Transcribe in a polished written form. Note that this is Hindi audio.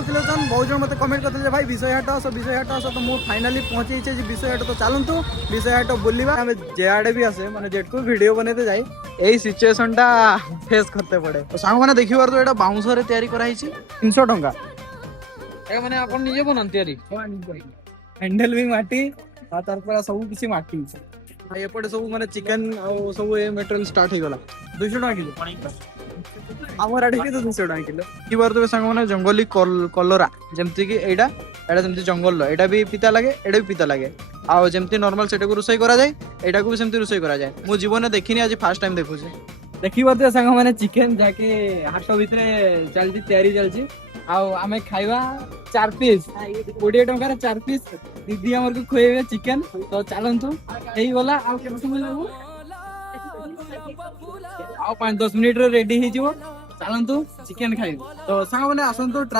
मांगुले बहुत जन मत कमेंट करते भाई विषयहाट आस विषयहाट आस तो मुझे फाइनाली पहुंची विषयहाट तो चलतु विषयहाट बुलवा जेआडे भी आसे मैंने जेट को वीडियो बनते जाए यही सिचुएशन टा फेस करते पड़े तो सांग मैंने देखिए तो यहाँ बाउंस तैयारी कराई 300 टंका मैंने आपन निजे बनाते तैयारी हैंडल भी माटी तार सब किसी माटी एपटे सब माने चिकन सब मटेरियल स्टार्ट हो गला 200 टका किलो आमर आड़े के तो 200 टका किलो की बार तो सांग माने जंगली कलरा जेमती कि एडा एडा जेमती जंगल एडा भी पिता लागे एडा भी पिता लागे आ जेमती नॉर्मल सेटा को रोसई करा जाए एडा को भी सेमती रोसई करा जाए मु जीवन में देखिनी आज फर्स्ट टाइम देखुछे देखि बार सांग माने चिकन जाके हाट भितरे चलती तैयारी चलची आमे खाइबा 4 पीस 20 टंका 4 पीस दीदी हमर को खोइबे चिकन तो चलंतु एही गला आ केन समय लागो आ 5-10 मिनिट रे रेडी हे जिवो चलंतु चिकन खाइबो तो सांग माने आसंतु